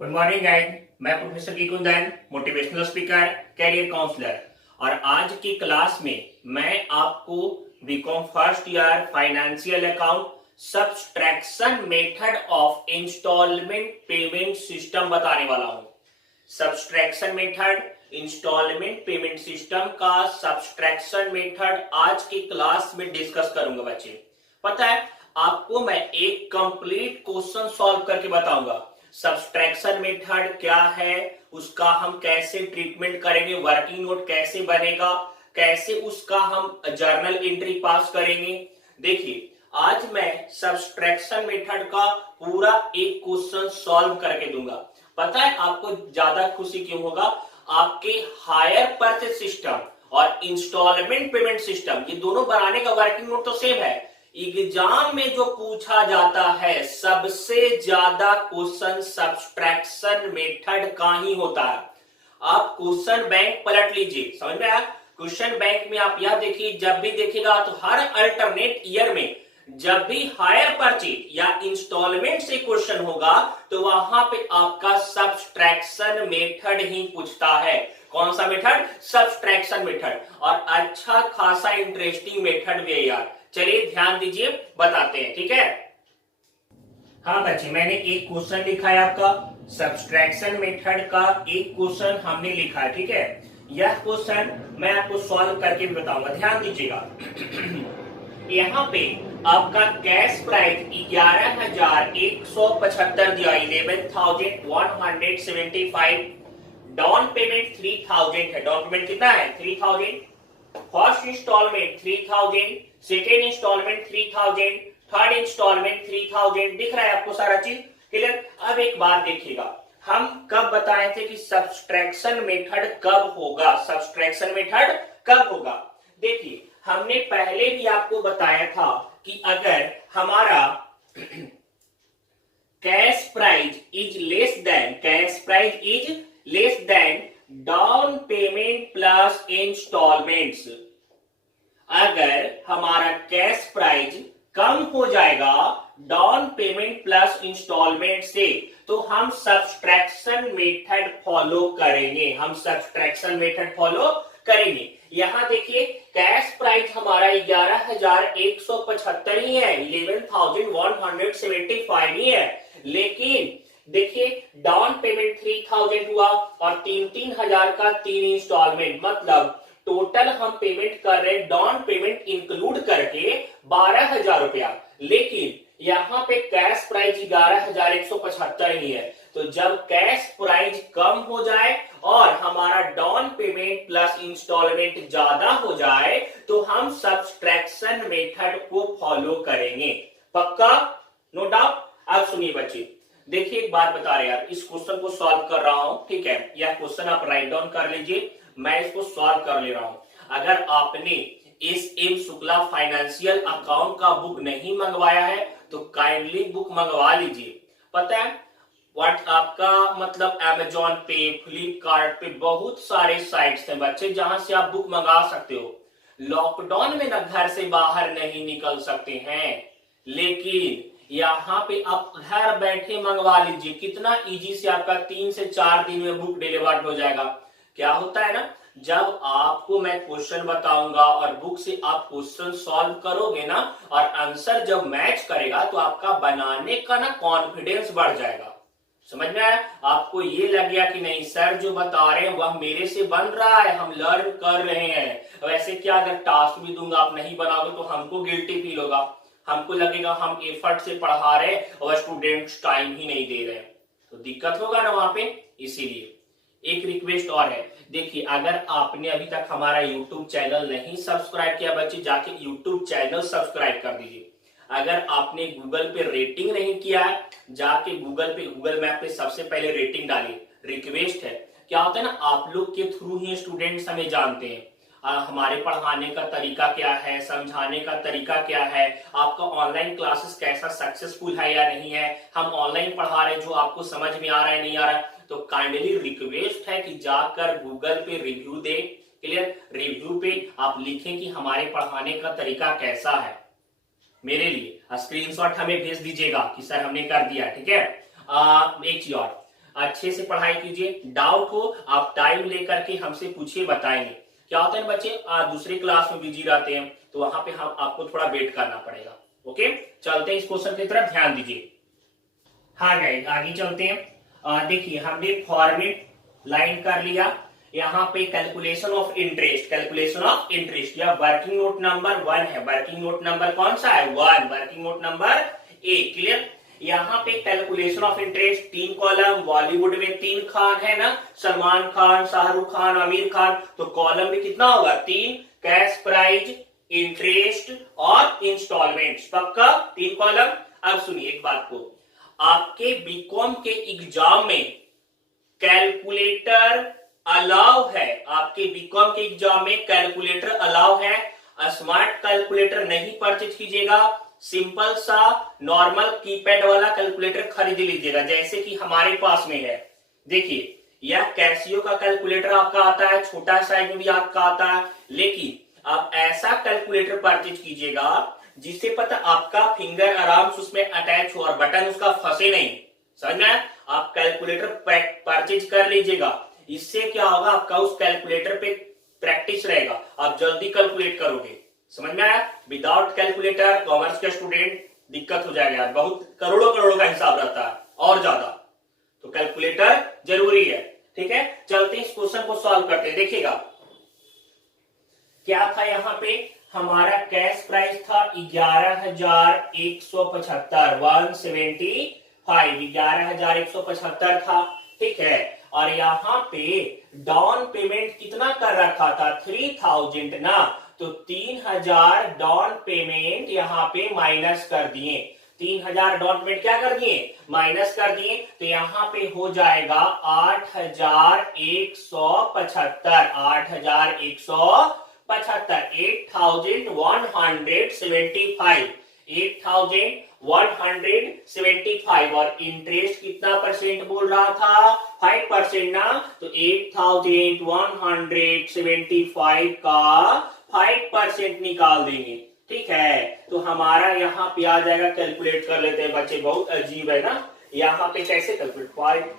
Good morning guide. मैं professor की Kundan, motivational speaker, career counsellor. और आज की क्लास में मैं आपको B Com first year financial account subtraction method of instalment payment system बताने वाला हूं। Subtraction method, instalment payment system का सब्सट्रैक्शन मेथड आज की क्लास में डिस्कस करूंगा बच्चे। पता है आपको मैं एक कंप्लीट क्वेश्चन सॉल्व करके बताऊंगा। सब्सट्रैक्शन मेथड क्या है, उसका हम कैसे ट्रीटमेंट करेंगे, वर्किंग नोट कैसे बनेगा, कैसे उसका हम जर्नल एंट्री पास करेंगे। देखिए आज मैं सब्सट्रैक्शन मेथड का पूरा एक क्वेश्चन सॉल्व करके दूंगा। पता है आपको ज्यादा खुशी क्यों होगा? आपके हायर परचेज सिस्टम और इंस्टॉलमेंट पेमेंट सिस्टम ये दोनों बनाने का वर्किंग नोट तो सेम है। एग्जाम में जो पूछा जाता है सबसे ज्यादा क्वेश्चन सब्सट्रैक्शन मेथड का ही होता है। आप क्वेश्चन बैंक पलट लीजिए, समझ में आया? क्वेश्चन बैंक में आप यह देखिए, जब भी देखिएगा तो हर अल्टरनेट ईयर में जब भी हायर परचेज या इंस्टॉलमेंट से क्वेश्चन होगा तो वहां पे आपका सब्सट्रैक्शन मेथड ही पूछता है। कौन सा मेथड? Subtraction method. और अच्छा खासा इंटरेस्टिंग मेथड भी है यार। चलिए ध्यान दीजिए, बताते हैं, ठीक है? हाँ बच्चे, मैंने एक क्वेश्चन लिखा है आपका सब्सट्रैक्शन मेथड का। एक क्वेश्चन हमने लिखा है, ठीक है? यह क्वेश्चन मैं आपको सॉल्व करके भी बताऊंगा, ध्यान दीजिएगा। यहाँ पे आपका कैश प्राइस 11,175 दिया, 11,175। डाउन पेमेंट 3,000 है। डाउन पेमेंट कितना है? 3,000। First instalment 3,000, second instalment 3,000, third instalment 3,000। दिख रहा है आपको सारा चीज क्लियर? अब एक बात देखिएगा, हम कब बताए थे कि सब्सट्रैक्शन मेथड कब होगा? सब्सट्रैक्शन मेथड कब होगा? देखिए हमने पहले भी आपको बताया था कि अगर हमारा cash price is less than down payment plus instalments, अगर हमारा कैश प्राइस कम हो जाएगा डाउन पेमेंट प्लस इंस्टॉलमेंट से तो हम सब्सट्रैक्शन मेथड फॉलो करेंगे। यहां देखिए कैश प्राइस हमारा 11,175 ही है, 11,175 ही है, लेकिन देखिए डाउन पेमेंट 3,000 हुआ और 3,000 का 3 इंस्टॉलमेंट, मतलब टोटल हम पेमेंट कर रहे हैं डाउन पेमेंट इंक्लूड करके 12,000 रुपया। लेकिन यहाँ पे कैश प्राइस 11,175 ही है। तो जब कैश प्राइस कम हो जाए और हमारा डाउन पेमेंट प्लस इंस्टॉलमेंट ज्यादा हो जाए तो हम सब्सट्रैक्शन मेथड को फॉलो करेंगे। पक्का? No doubt. अब सुनिए बच्चे, देखिए एक बात बता रहे यार, इस क्वेश्चन को सॉल्व कर रहा हूं, ठीक है? यह क्वेश्चन आप राइट डाउन कर लीजिए, मैं इसको सॉल्व कर ले रहा हूं। अगर आपने S M Shukla financial account का बुक नहीं मंगवाया है तो काइंडली बुक मंगवा लीजिए। पता है व्हाट आपका मतलब अमेजॉन पे, फ्लिपकार्ट पे बहुत सारे साइट्स हैं बच्चे जहां से आप बुक मंगा सकते हो। लॉकडाउन में ना घर से बाहर नहीं निकल सकते हैं, लेकिन यहाँ पे आप घर बैठे मंगवा लीजिए। कितना इजी से आपका 3 से 4 दिन में बुक डिलीवर्ड हो जाएगा। क्या होता है ना, जब आपको मैं क्वेश्चन बताऊंगा और बुक से आप क्वेश्चन सॉल्व करोगे ना और आंसर जब मैच करेगा तो आपका बनाने का ना कॉन्फिडेंस बढ़ जाएगा। समझ में आया? आपको ये लग गया कि नहीं सर जो बता रहे हैं वह मेरे से बन रहा है, हम लर्न कर रहे हैं। वैसे क्या अगर टास्क भी दूंगा आप नहीं बनाओगे तो हमको गिल्टी फील होगा, हमको लगेगा हम एफर्ट से पढ़ा रहे और स्टूडेंट्स टाइम ही नहीं दे रहे, तो दिक्कत होगा ना वहां पे। इसीलिए एक रिक्वेस्ट और है, देखिए अगर आपने अभी तक हमारा YouTube चैनल नहीं सब्सक्राइब किया बच्चे, जाके YouTube चैनल सब्सक्राइब कर दीजिए। अगर आपने गूगल पे रेटिंग नहीं किया है, जाके गूगल मैप पे सबसे पहले रेटिंग डालिए। रिक्वेस्ट है, क्या होता है ना, आप लोग के थ्रू ही स्टूडेंट्स हमें जानते हैं। हमारे पढ़ाने का तरीका क्या है, समझाने का तरीका क्या है, आपका ऑनलाइन क्लासेस कैसा सक्सेसफुल है या नहीं है, हम ऑनलाइन पढ़ा रहे जो आपको समझ में आ रहा है नहीं आ रहा है। तो काइंडली रिक्वेस्ट है कि जाकर गूगल पे रिव्यू दे। क्लियर? रिव्यू पे आप लिखें कि हमारे पढ़ाने का तरीका कैसा है, मेरे लिए स्क्रीनशॉट हमें भेज दीजिएगा कि सर हमने कर दिया, ठीक है? एक चीज और, अच्छे से पढ़ाई कीजिए, डाउट हो आप टाइम लेकर के हमसे पूछिए, बताएंगे। क्या होता है बच्चे, दूसरी क्लास में बिजी रहते हैं तो वहां पे हम आपको थोड़ा वेट करना पड़ेगा। ओके, चलते हैं इस क्वेश्चन की तरफ, ध्यान दीजिए। हाँ गाइस, आगे चलते हैं। देखिए हमने फॉर्मेट लाइन कर लिया, यहाँ पे calculation of interest, calculation of interest, या वर्किंग नोट नंबर 1 है। वर्किंग नोट नंबर कौन सा है, 1, working note number A, clear. यहाँ पे calculation of interest 3 column, Bollywood में 3 खान है ना, सलमान खान, शाहरुख खान, आमिर खान, तो कॉलम भी कितना होगा 3, कैश प्राइज, इंटरेस्ट और इंस्टॉलमेंट, पक्का 3 कॉलम। अब सुनिए एक बात को, आपके बीकॉम के एग्जाम में कैलकुलेटर अलाउ है, आपके बीकॉम के एग्जाम में कैलकुलेटर अलाउ है। स्मार्ट कैलकुलेटर नहीं परचेज कीजिएगा, सिंपल सा नॉर्मल कीपैड वाला कैलकुलेटर खरीद लीजिएगा, जैसे कि हमारे पास में है। देखिए यह कैसियो का कैलकुलेटर आपका आता है, छोटा साइज में भी आपका आता है, लेकिन आप ऐसा कैलकुलेटर परचेज कीजिएगा जिससे पता आपका फिंगर आराम से उसमें अटैच हो और बटन उसका फंसे नहीं, समझ में आया? आप कैलकुलेटर परचेज कर लीजिएगा, इससे क्या होगा, आपका उस कैलकुलेटर पे प्रैक्टिस रहेगा, आप जल्दी कैलकुलेट करोगे, समझ में आया? विदाउट कैलकुलेटर कॉमर्स के स्टूडेंट दिक्कत हो जाएगा, बहुत करोड़ों करोड़ों का हिसाब रहता है और ज्यादा, तो कैलकुलेटर जरूरी है। ठीक है, चलते इस क्वेश्चन को सॉल्व करते हैं। देखिएगा क्या था, यहाँ पे हमारा कैश प्राइस था 11,175, 11,175 था, ठीक है। और यहाँ पे डाउन पेमेंट कितना कर रखा था, 3,000 ना, तो 3,000 डाउन पेमेंट यहाँ पे माइनस कर दिए, 3,000 डाउन पेमेंट क्या कर दिए, माइनस कर दिए, तो यहाँ पे हो जाएगा 8,175, 8,175 और इंटरेस्ट कितना परसेंट बोल रहा था, 5% ना, तो 8,175 का 5% निकाल देंगे, ठीक है। तो हमारा यहाँ पे आ जाएगा, कैलकुलेट कर लेते हैं बच्चे, बहुत अजीब है ना, यहाँ पे कैसे कैलकुलेट,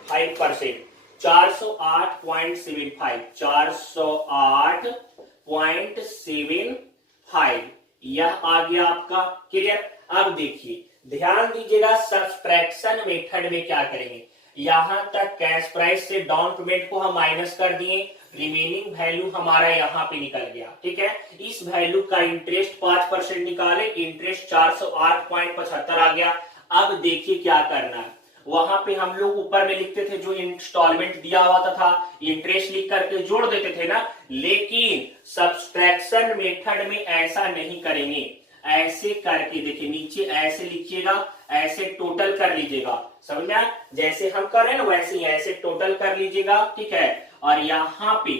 5%, 408.75, 408.75, यह आ गया आपका, क्लियर। अब देखिए ध्यान दीजिएगा, सब्सट्रैक्शन मेथड में क्या करेंगे, यहां तक कैश प्राइस से डाउन पेमेंट को हम माइनस कर दिए, रिमेनिंग वैल्यू हमारा यहाँ पे निकल गया, ठीक है। इस वैल्यू का इंटरेस्ट 5% निकाले, इंटरेस्ट 408.75 आ गया। अब देखिए क्या करना है, वहां पे हम लोग ऊपर में लिखते थे जो इंस्टॉलमेंट दिया हुआ था इंटरेस्ट लिख करके जोड़ देते थे ना, लेकिन सब्सट्रैक्शन मेथड में ऐसा नहीं करेंगे, ऐसे करके देखिए नीचे ऐसे लिखिएगा, ऐसे टोटल कर लीजिएगा, समझ में आया? जैसे हम कर रहे हैं ना वैसे ही ऐसे टोटल कर लीजिएगा, ठीक है। और यहाँ पे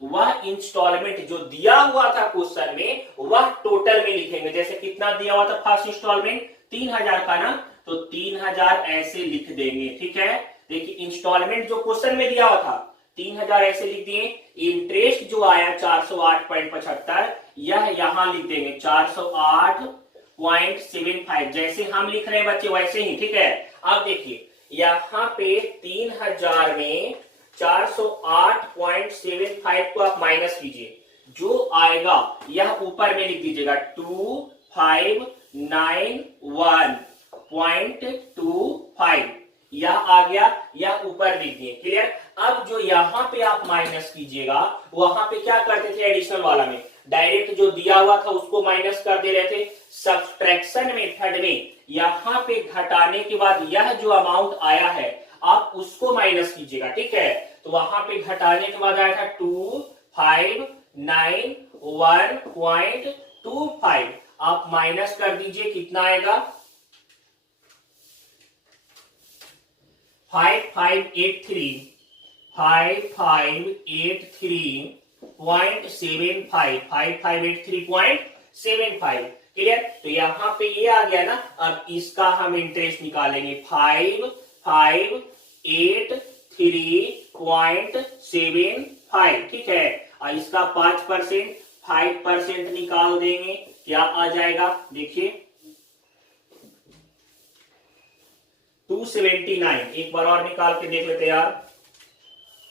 वह इंस्टॉलमेंट जो दिया हुआ था क्वेश्चन में वह टोटल में लिखेंगे, जैसे कितना दिया हुआ था फर्स्ट इंस्टॉलमेंट 3,000 का ना, तो 3,000 ऐसे लिख देंगे, ठीक है। देखिए इंस्टॉलमेंट जो क्वेश्चन में दिया हुआ था 3,000 ऐसे लिख दिए, इंटरेस्ट जो आया 408.75 यह यहां लिख देंगे 408.75, जैसे हम लिख रहे हैं बच्चे वैसे ही, ठीक है। अब देखिए यहाँ पे 3,000 में 408.75 को आप माइनस कीजिए, जो आएगा यह ऊपर में लिख दीजिएगा 2591.25, यह आ गया, यह ऊपर लिख दिए, क्लियर। अब जो यहाँ पे आप माइनस कीजिएगा, वहां पे क्या करते थे एडिशनल वाला में डायरेक्ट जो दिया हुआ था उसको माइनस कर दे रहे थे, सब्सट्रैक्शन मेथड में यहाँ पे घटाने के बाद यह जो अमाउंट आया है आप उसको माइनस कीजिएगा, ठीक है। तो वहां पे घटाने के बाद आया था 2591.25, आप माइनस कर दीजिए, कितना आएगा 5583.75, क्लियर। तो यहाँ पे ये आ गया ना, अब इसका हम इंटरेस्ट निकालेंगे 5583.75, ठीक है। और इसका 5% 5% निकाल देंगे, क्या आ जाएगा देखिए 279, एक बार और निकाल के देख लेते यार,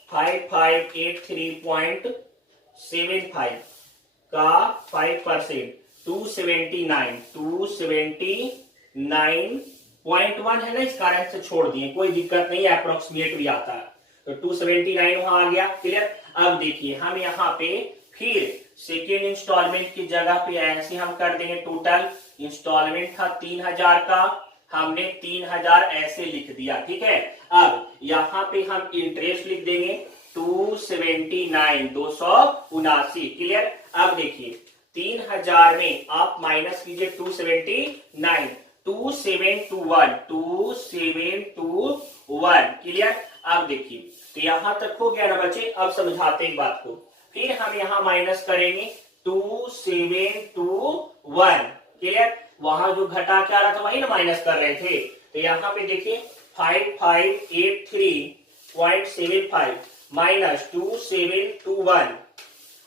5583.75 का 5%, 279.1 है ना, इस कारण से छोड़ दिए, कोई दिक्कत नहीं, अप्रोक्सीमेट भी आता है, तो 279 वहां आ गया। क्लियर। अब देखिए हम यहाँ पे फिर सेकेंड इंस्टॉलमेंट की जगह पे ऐसे हम कर देंगे, टोटल इंस्टॉलमेंट था 3000 का, हमने 3000 ऐसे लिख दिया, ठीक है। अब यहाँ पे हम इंटरेस्ट लिख देंगे 279, 279। क्लियर। अब देखिए 3000 में आप माइनस कीजिए 279, 2721, 2721। क्लियर। अब देखिए तो यहां तक हो गया ना बच्चे। अब समझाते हैं बात को, फिर हम यहां माइनस करेंगे 2721। क्लियर। वहां जो घटा क्या रहा था वही ना माइनस कर रहे थे, तो यहां पे देखिए 5583.75 माइनस 2721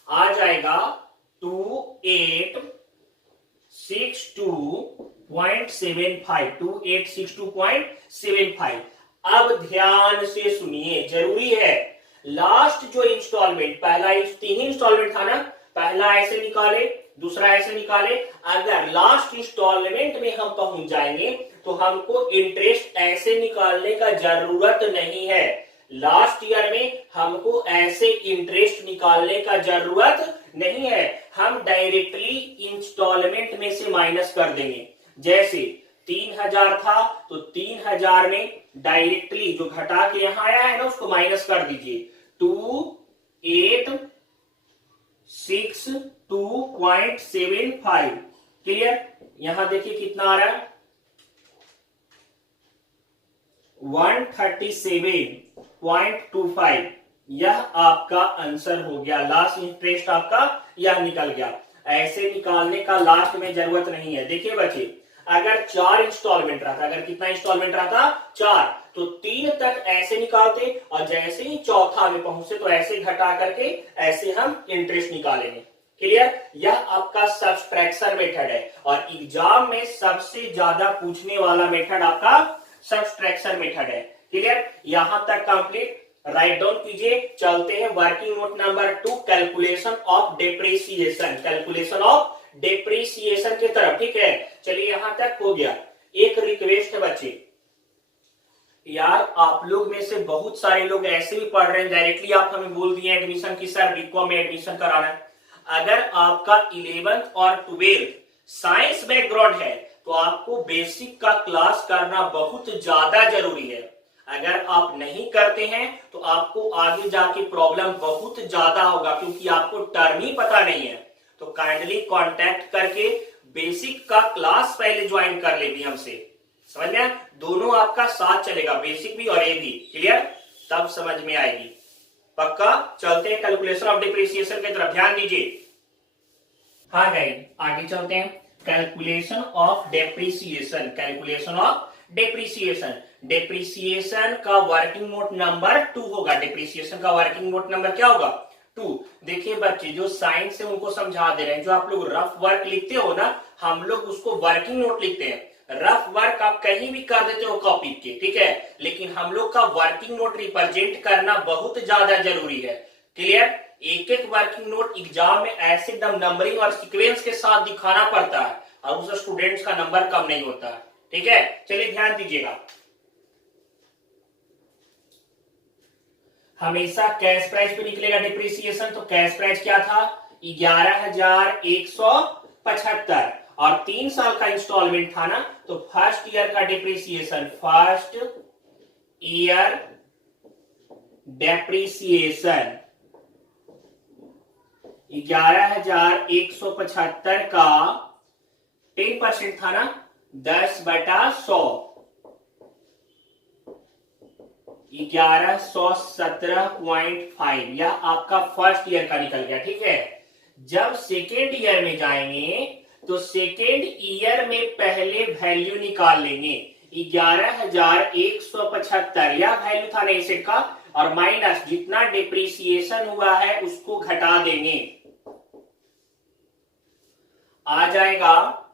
आ जाएगा 2862.75, 2862.75। अब ध्यान से सुनिए, जरूरी है, लास्ट जो इंस्टॉलमेंट, पहला 3 इंस्टॉलमेंट था ना, पहला ऐसे निकाले, दूसरा ऐसे निकाले, अगर लास्ट इंस्टॉलमेंट में हम पहुंच जाएंगे तो हमको इंटरेस्ट ऐसे निकालने का जरूरत नहीं है। लास्ट ईयर में हमको ऐसे इंटरेस्ट निकालने का जरूरत नहीं है, हम डायरेक्टली इंस्टॉलमेंट में से माइनस कर देंगे। जैसे 3000 था तो 3000 में डायरेक्टली जो घटा के यहां आया है ना उसको माइनस कर दीजिए, 2862.75। क्लियर। यहां देखिए कितना आ रहा है, 137.25। यह आपका आंसर हो गया, लास्ट इंटरेस्ट आपका यह निकल गया। ऐसे निकालने का लास्ट में जरूरत नहीं है। देखिए बच्चे, अगर 4 इंस्टॉलमेंट रहा था, अगर कितना इंस्टॉलमेंट रहा था 4, तो 3 तक ऐसे निकालते और जैसे ही चौथा में पहुंचे तो ऐसे घटा करके ऐसे हम इंटरेस्ट निकालेंगे। क्लियर। यह आपका सब्सट्रैक्शन मेथड है और एग्जाम में सबसे ज्यादा पूछने वाला मेथड आपका सब्सट्रैक्शन मेथड है। क्लियर। यहां तक कंप्लीट, राइट डाउन कीजिए। चलते हैं working note number 2, calculation of depreciation, calculation of depreciation की तरफ। ठीक है, चलिए यहां तक हो गया। एक रिक्वेस्ट है बच्चे, यार आप लोग में से बहुत सारे लोग ऐसे भी पढ़ रहे हैं, डायरेक्टली आप हमें बोल दिए एडमिशन की सर बीकॉम में एडमिशन कराना है। अगर आपका 11th और 12th साइंस बैकग्राउंड है तो आपको बेसिक का क्लास करना बहुत ज्यादा जरूरी है। अगर आप नहीं करते हैं तो आपको आगे जाके प्रॉब्लम बहुत ज्यादा होगा, क्योंकि आपको टर्म ही पता नहीं है। तो काइंडली कांटेक्ट करके बेसिक का क्लास पहले ज्वाइन कर लेंगे हमसे, समझ में? दोनों आपका साथ चलेगा, बेसिक भी और ये भी। क्लियर, तब समझ में आएगी पक्का। चलते हैं कैलकुलेशन ऑफ डिप्रिसिएशन की तरफ, ध्यान दीजिए। हाँ गाइस, आगे चलते हैं। Calculation of depreciation, calculation of depreciation. Depreciation का वर्किंग नोट नंबर 2 होगा। डेप्रिसिएशन का वर्किंग नोट नंबर क्या होगा? 2। देखिए बच्चे, जो साइंस है उनको समझा दे रहे हैं। जो आप लोग रफ वर्क लिखते हो ना, हम लोग उसको वर्किंग नोट लिखते हैं। रफ वर्क आप कहीं भी कर देते हो कॉपी के, ठीक है, लेकिन हम लोग का वर्किंग नोट रिप्रेजेंट करना बहुत ज्यादा जरूरी है। क्लियर। एक एक वर्किंग नोट एग्जाम में ऐसे एकदम नंबरिंग और सीक्वेंस के साथ दिखाना पड़ता है और उससे स्टूडेंट्स का नंबर कम नहीं होता है। ठीक है, चलिए ध्यान दीजिएगा। हमेशा कैश प्राइस पे निकलेगा डिप्रिसिएशन, तो कैश प्राइस क्या था? 11,175 और 3 साल का इंस्टॉलमेंट था ना, तो फर्स्ट ईयर का डिप्रिसिएशन, फर्स्ट ईयर डेप्रिसिएशन 11,175 का 10% था ना, 10/100, 1117.5। यह आपका फर्स्ट ईयर का निकल गया। ठीक है, जब सेकेंड ईयर में जाएंगे तो सेकेंड ईयर में पहले वैल्यू निकाल लेंगे 11,175, यह वैल्यू था ना एसेट का, और माइनस जितना डिप्रिसिएशन हुआ है उसको घटा देंगे, आ जाएगा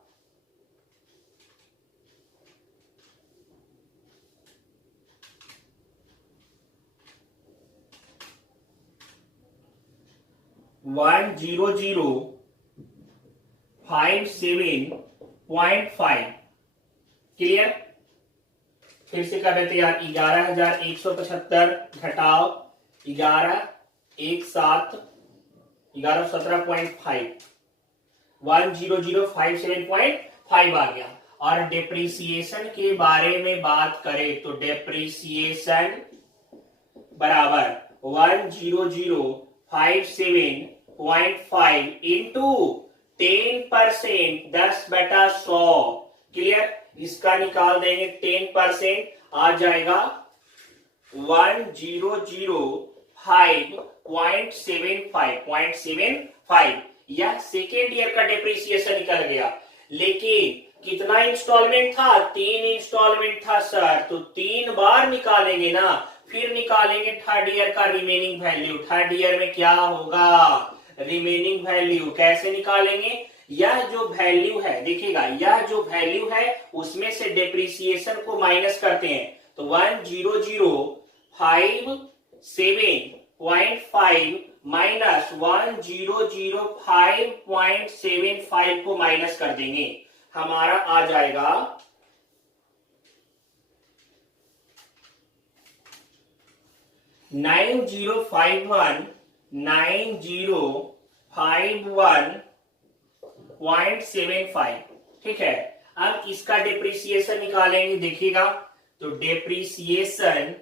10,057.5। क्लियर? फिर से कर रहे थे यार, 11,175 घटाओ 11,17.5, 10,057.5 आ गया। और डेप्रिसिएशन के बारे में बात करें तो डेप्रिसिएशन बराबर 10,057.5 इंटू 10%, 10/100। क्लियर? इसका निकाल देंगे 10%, आ जाएगा 1005.75। यह सेकेंड ईयर का डेप्रिसिएशन निकल गया। लेकिन कितना इंस्टॉलमेंट था? 3 इंस्टॉलमेंट था सर, तो 3 बार निकालेंगे ना। फिर निकालेंगे थर्ड ईयर का रिमेनिंग वैल्यू। थर्ड ईयर में क्या होगा? रिमेनिंग वैल्यू कैसे निकालेंगे? यह जो वैल्यू है, देखिएगा, यह जो वैल्यू है उसमें से डेप्रिसिएशन को माइनस करते हैं। तो 10,057.5 माइनस 1005.75 को माइनस कर देंगे, हमारा आ जाएगा 9051.75। ठीक है, अब इसका डेप्रिसिएशन निकालेंगे। देखिएगा, तो डेप्रिसिएशन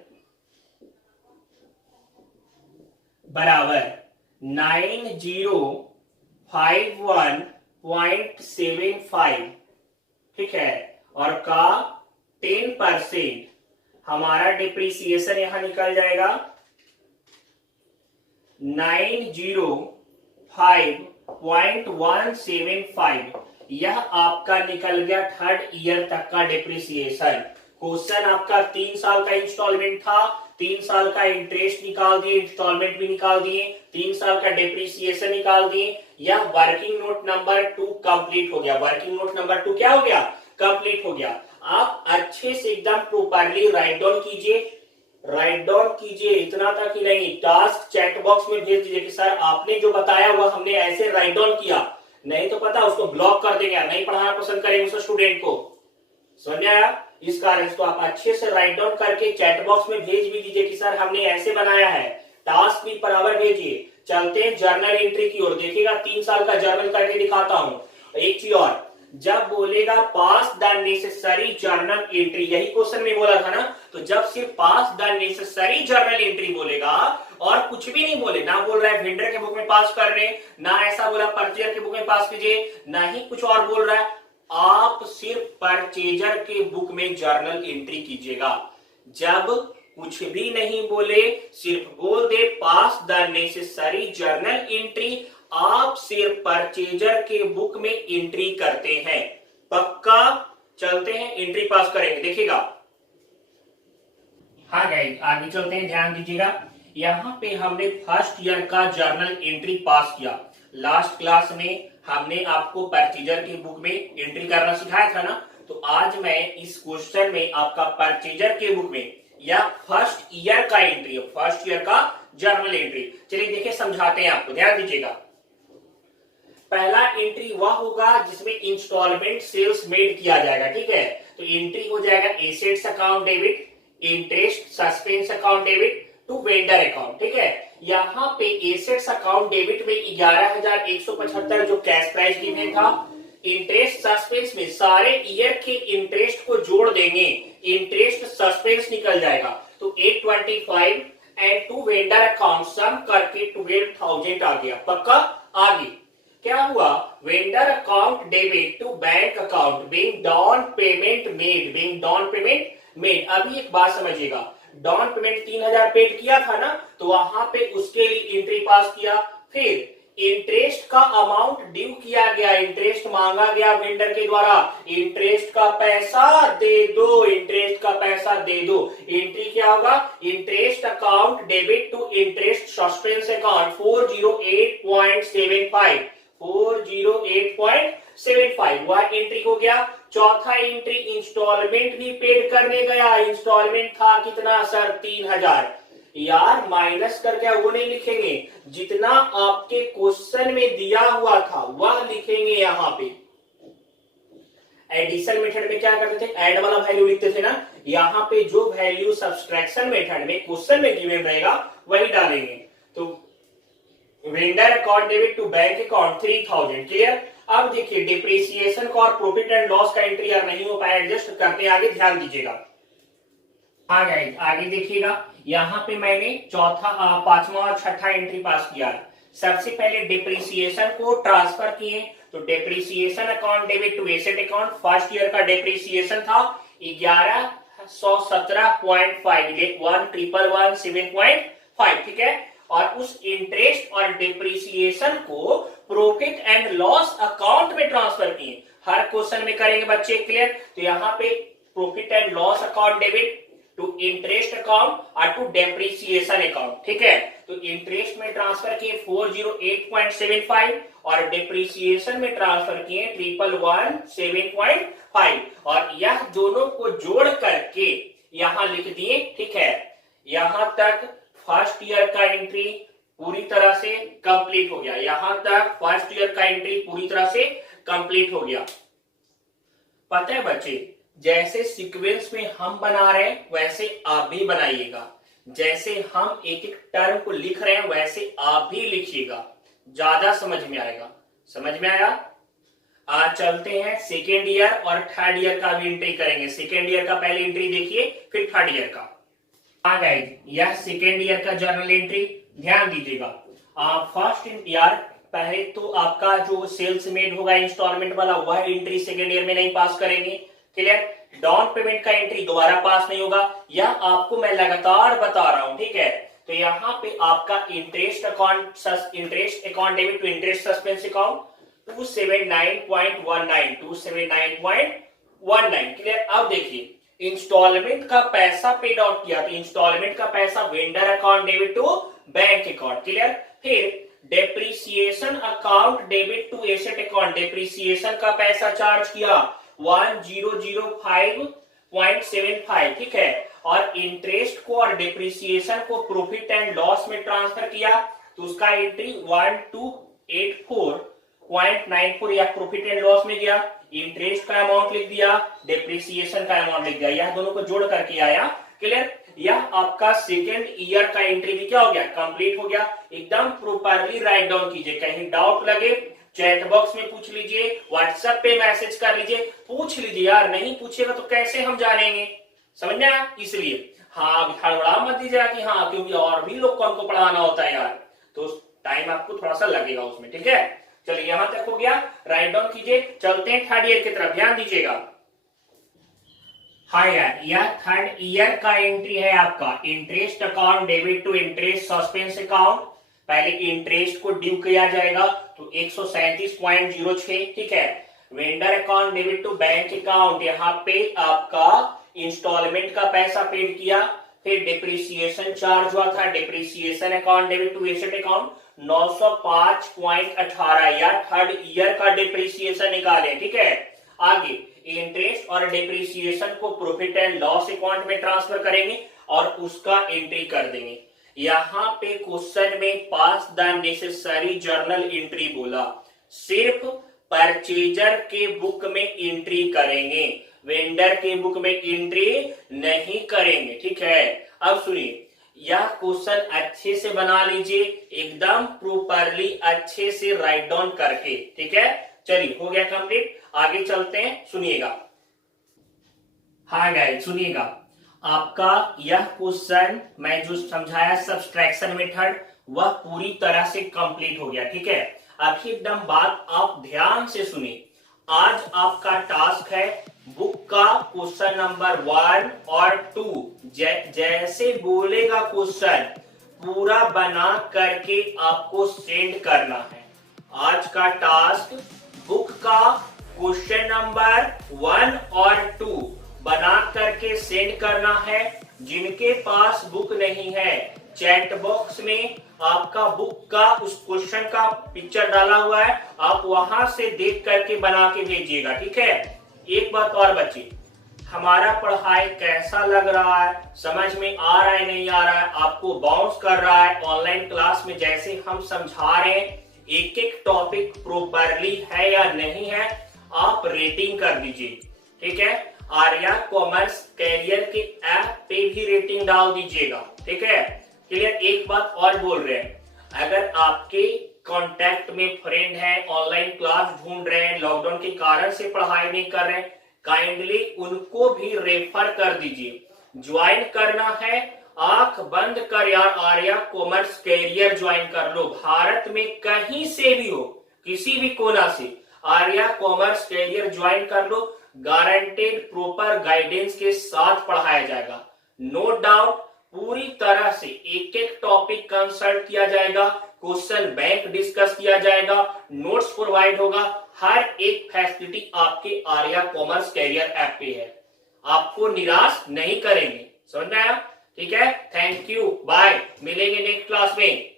बराबर 9051.75, ठीक है, और का 10%, हमारा डेप्रिसिएशन यहां निकल जाएगा 905.175। यह आपका निकल गया थर्ड ईयर तक का डेप्रिसिएशन। क्वेश्चन आपका 3 साल का इंस्टॉलमेंट था, 3 साल का इंटरेस्ट निकाल दिए, इंस्टॉलमेंट भी निकाल दिए, 3 साल का डेप्रिसिएशन निकाल दिए। यह वर्किंग नोट नंबर 2 कंप्लीट हो गया। वर्किंग नोट नंबर 2 क्या हो गया? कंप्लीट हो गया। आप अच्छे से एकदम प्रॉपरली राइट डाउन कीजिए, राइट डाउन कीजिए, इतना तक ही नहीं, टास्क चैट बॉक्स में भेज दीजिए कि सर आपने जो बताया हुआ हमने ऐसे राइट डाउन किया। नहीं तो पता उसको ब्लॉक कर देंगे, नहीं पढ़ाना पसंद करेंगे उस स्टूडेंट को। समझ आया? इस कारण से तो आप अच्छे से राइट डाउन करके चैट बॉक्स में भेज भी दीजिए कि सर हमने ऐसे बनाया है। टास्क भी बराबर भेजिए। चलते हैं जर्नल एंट्री की ओर। देखिएगा, 3 साल का जर्नल करके दिखाता हूं। एक चीज और, जब बोलेगा पास द नेसेसरी जर्नल एंट्री, यही क्वेश्चन में बोला था ना, तो जब सिर्फ पास द नेसेसरी जर्नल एंट्री बोलेगा और कुछ भी नहीं बोले, ना बोल रहा है वेंडर के बुक में पास कर रहे, ना ऐसा बोला परचेजर के बुक में पास कीजिए, ना ही कुछ और बोल रहा है, आप सिर्फ परचेजर के बुक में जर्नल एंट्री कीजिएगा। जब कुछ भी नहीं बोले, सिर्फ बोल दे पास द नेसेसरी जर्नल एंट्री, आप सिर्फ परचेजर के बुक में एंट्री करते हैं। पक्का? चलते हैं, एंट्री पास करेंगे। देखिएगा, हाँ गाइस, आगे चलते हैं, ध्यान दीजिएगा। यहां पे हमने फर्स्ट ईयर का जर्नल एंट्री पास किया। लास्ट क्लास में हमने आपको परचेजर की बुक में एंट्री करना सिखाया था ना, तो आज मैं इस क्वेश्चन में आपका परचेजर के बुक में या फर्स्ट ईयर का एंट्री, फर्स्ट ईयर का जर्नल एंट्री, चलिए देखिए समझाते हैं आपको, ध्यान दीजिएगा। पहला एंट्री वह होगा जिसमें इंस्टॉलमेंट सेल्स मेड किया जाएगा। ठीक है, तो एंट्री हो जाएगा assets account debit, interest suspense account debit to vendor account. ठीक है, यहाँ पे एसेट्स अकाउंट डेबिट में 11,175 जो कैश प्राइस गिवन था, इंटरेस्ट सस्पेंस में सारे ईयर के इंटरेस्ट को जोड़ देंगे, इंटरेस्ट सस्पेंस निकल जाएगा, तो 825 and to vendor account sum करके 12,000 आ गया। पक्का? आगे क्या हुआ? Vendor account debit to bank account being down payment made, being down payment made. अभी एक बात समझिएगा, डाउन पेमेंट 3,000 पेड किया था ना, तो वहां पे उसके लिए एंट्री पास किया। फिर इंटरेस्ट का अमाउंट ड्यू किया गया, इंटरेस्ट मांगा गया वेंडर के द्वारा, इंटरेस्ट का पैसा दे दो, इंटरेस्ट का पैसा दे दो। एंट्री क्या होगा? Interest account debit to interest suspense account 408.75, 408.75 वह एंट्री हो गया। चौथा एंट्री, इंस्टॉलमेंट भी पेड करने गया। इंस्टॉलमेंट था कितना सर? 3,000। यार माइनस करके वो नहीं लिखेंगे, जितना आपके क्वेश्चन में दिया हुआ था वह लिखेंगे। यहां पे एडिशन मेथड में क्या करते थे, ऐड वाला वैल्यू लिखते थे ना, यहां पे जो वैल्यू सब्सट्रैक्शन मेथड में क्वेश्चन में गिवन रहेगा वही डालेंगे। तो vendor account debit to bank account 3000, clear. अब देखिए डिप्रिसिएशन का और प्रॉफिट एंड लॉस का एंट्री यार नहीं हो पाया, एडजस्ट करते हैं, आगे ध्यान दीजिएगा। आगे देखिएगा, यहाँ पे मैंने पांचवा और छठा एंट्री पास किया। सबसे पहले डिप्रिसिएशन को ट्रांसफर किए, तो depreciation account debit to asset account, first year का डिप्रिसिएशन था 1117.5, ठीक है। और उस इंटरेस्ट और डिप्रिसिएशन को प्रॉफिट एंड लॉस अकाउंट में ट्रांसफर किए। हर क्वेश्चन में करेंगे बच्चे, क्लियर। तो यहाँ पे profit and loss account debit to interest account और टू डेप्रिसिएशन अकाउंट, ठीक है। तो इंटरेस्ट में ट्रांसफर किए 408.75 और डेप्रिसिएशन में ट्रांसफर किए 1117.5 और यह दोनों को जोड़ करके यहां लिख दिए, ठीक है। यहां तक फर्स्ट ईयर का एंट्री पूरी तरह से कंप्लीट हो गया, यहां तक फर्स्ट ईयर का एंट्री पूरी तरह से कंप्लीट हो गया। पता है बच्चे, जैसे सीक्वेंस में हम बना रहे हैं वैसे आप भी बनाइएगा, जैसे हम एक एक टर्म को लिख रहे हैं वैसे आप भी लिखिएगा, ज्यादा समझ में आएगा। समझ में आया? आज चलते हैं सेकेंड ईयर और थर्ड ईयर का भी एंट्री करेंगे। सेकेंड ईयर का पहले एंट्री देखिए, फिर थर्ड ईयर का। आ गए, यह सेकेंड ईयर का जर्नल एंट्री, ध्यान दीजिएगा। फर्स्ट ईयर पहले तो आपका जो सेल्स मेड होगा इंस्टॉलमेंट वाला वह एंट्री सेकेंड ईयर में नहीं पास करेंगे, क्लियर। डाउन पेमेंट का एंट्री दोबारा पास नहीं होगा, यह आपको मैं लगातार बता रहा हूं, ठीक है। तो यहाँ पे आपका interest account debit to interest suspense account 279.19, clear. अब देखिए इंस्टॉलमेंट का पैसा पेड आउट किया, तो इंस्टॉलमेंट का पैसा vendor account debit to bank account, clear. फिर depreciation account debit to asset account, depreciation का पैसा चार्ज किया 1005.75, ठीक है। और इंटरेस्ट को और डिप्रिसिएशन को प्रॉफिट एंड लॉस में ट्रांसफर किया, तो उसका एंट्री 1284.94 या प्रॉफिट एंड लॉस में गया। इंटरेस्ट का अमाउंट लिख दिया, डिप्रिसिएशन का अमाउंट लिख दिया, यह दोनों को जोड़ करके आया, क्लियर। यह आपका सेकेंड ईयर का एंट्री भी क्या हो गया, कंप्लीट हो गया। एकदम प्रॉपरली राइट डाउन कीजिए, कहीं डाउट लगे चैट बॉक्स में पूछ लीजिए, व्हाट्सएप पे मैसेज कर लीजिए, पूछ लीजिए यार, नहीं पूछेगा तो कैसे हम जानेंगे, समझ में आया। इसलिए हाँ हड़बड़ा मत दीजिएगा कि हाँ, क्योंकि और भी लोग को हमको पढ़ाना होता है यार, तो टाइम आपको थोड़ा सा लगेगा उसमें, ठीक है। चलिए यहां तक हो गया, राइट डाउन कीजिए। चलते हैं थर्ड ईयर की तरफ, ध्यान दीजिएगा। हाँ यार, यह थर्ड ईयर का एंट्री है आपका interest account debit to interest suspense account. पहले इंटरेस्ट को ड्यू किया जाएगा, तो 137.06, ठीक है। Vendor account debit to bank account, यहाँ पे आपका इंस्टॉलमेंट का पैसा पेड किया। फिर डिप्रिसिएशन चार्ज हुआ था, depreciation account debit to asset account 905.18 या थर्ड ईयर का डिप्रिसिएशन निकाले, ठीक है। आगे इंटरेस्ट और डिप्रिसिएशन को प्रॉफिट एंड लॉस अकाउंट में ट्रांसफर करेंगे और उसका एंट्री कर देंगे। यहाँ पे क्वेश्चन में पास द नेसेसरी जर्नल एंट्री बोला, सिर्फ परचेजर के बुक में एंट्री करेंगे, वेंडर के बुक में एंट्री नहीं करेंगे, ठीक है। अब सुनिए, यह क्वेश्चन अच्छे से बना लीजिए, एकदम प्रॉपरली अच्छे से राइट डाउन करके, ठीक है। चलिए हो गया कंप्लीट, आगे चलते हैं, सुनिएगा। हाँ गाइस सुनिएगा, आपका यह क्वेश्चन मैं जो समझाया सब्सट्रैक्शन मेथड वह पूरी तरह से कंप्लीट हो गया, ठीक है। अभी एकदम बात आप ध्यान से सुनिए। आज आपका टास्क है बुक का क्वेश्चन नंबर 1 और 2, जैसे बोलेगा क्वेश्चन पूरा बना करके आपको सेंड करना है। आज का टास्क बुक का क्वेश्चन नंबर 1 और 2 बना करके सेंड करना है। जिनके पास बुक नहीं है, चैट बॉक्स में आपका बुक का उस क्वेश्चन का पिक्चर डाला हुआ है, आप वहां से देख करके बना के भेजिएगा, ठीक है। एक बात और बच्चे, हमारा पढ़ाई कैसा लग रहा है, समझ में आ रहा है नहीं आ रहा है, आपको बाउंस कर रहा है ऑनलाइन क्लास में जैसे हम समझा रहे हैं, एक एक टॉपिक प्रॉपरली है या नहीं है, आप रेटिंग कर दीजिए। ठीक है, आर्या कॉमर्स कैरियर के ऐप पे भी रेटिंग डाल दीजिएगा। ठीक है, क्लियर। एक बात और बोल रहे हैं, अगर आपके कांटेक्ट में फ्रेंड है, ऑनलाइन क्लास ढूंढ रहे हैं, लॉकडाउन के कारण से पढ़ाई नहीं कर रहे हैं, काइंडली उनको भी रेफर कर दीजिए। ज्वाइन करना है, आंख बंद कर यार आर्या कॉमर्स कैरियर ज्वाइन कर लो। भारत में कहीं से भी हो, किसी भी कोना से आर्या कॉमर्स कैरियर ज्वाइन कर लो। गारंटेड प्रॉपर गाइडेंस के साथ पढ़ाया जाएगा, नो डाउट। पूरी तरह से एक एक टॉपिक कंसल्ट किया जाएगा, क्वेश्चन बैंक डिस्कस किया जाएगा, नोट्स प्रोवाइड होगा, हर एक फैसिलिटी आपके आर्या कॉमर्स कैरियर ऐप पे है। आपको निराश नहीं करेंगे, समझ में आया? ठीक है, थैंक यू, बाय, मिलेंगे नेक्स्ट क्लास में।